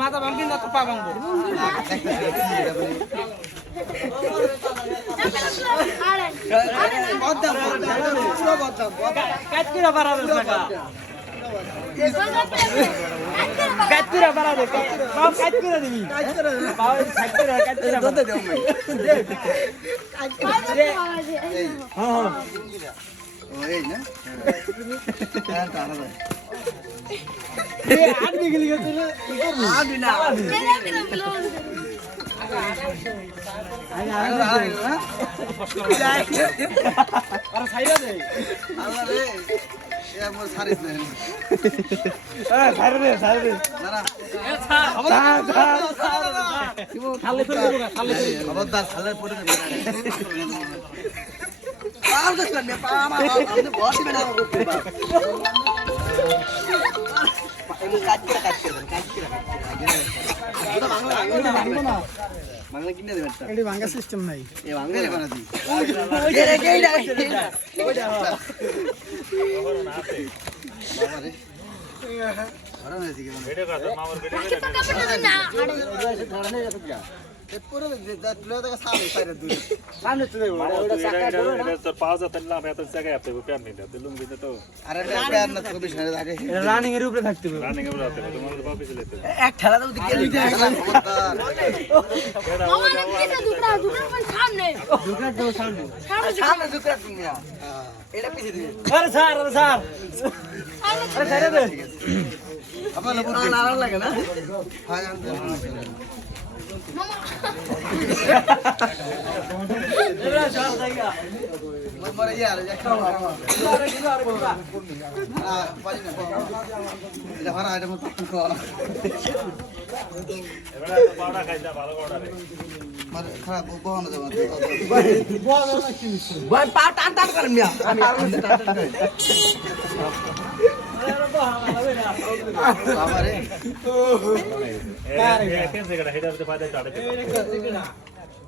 মাথা ভাঙবি না তো পা ভাঙবো ভাঙা সিস্টেম নাই রানিং এর উপরে থাকতে হবে এক ঠেলা দাও দিকে সামনে এটা পিছে দিবে আরে স্যার আরে ছেড়ে দে আপনার না লাগে না হ্যাঁ মরে यार এটা ভাড়া এটা মত খাওয়া এবারে তো পাউডার খাইতা ভালো পাউডার মানে খারাপ বহন যাবে বহন না কি ভাই পা টান টান করেন মিয়া আমি আর টান টান করেন আমারে কেন से गड़ा हेडर से फायदा टाटे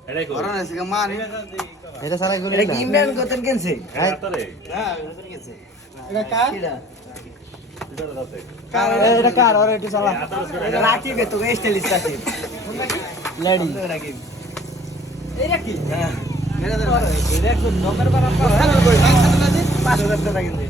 এটাই কো ওরা এসে মানি এটা সারা গুলো এটা কি ম্যান কতন কেনছে হ্যাঁ তারে হ্যাঁ কতন কেনছে এটা কার এটা কার ওরে একটু চালা এটা রাখি গে তো স্টাইলিশ রাখি লেডি রাখি এটা কি হ্যাঁ এটা দেখো নম্বর বারাম 5000 টাকা কিন্তু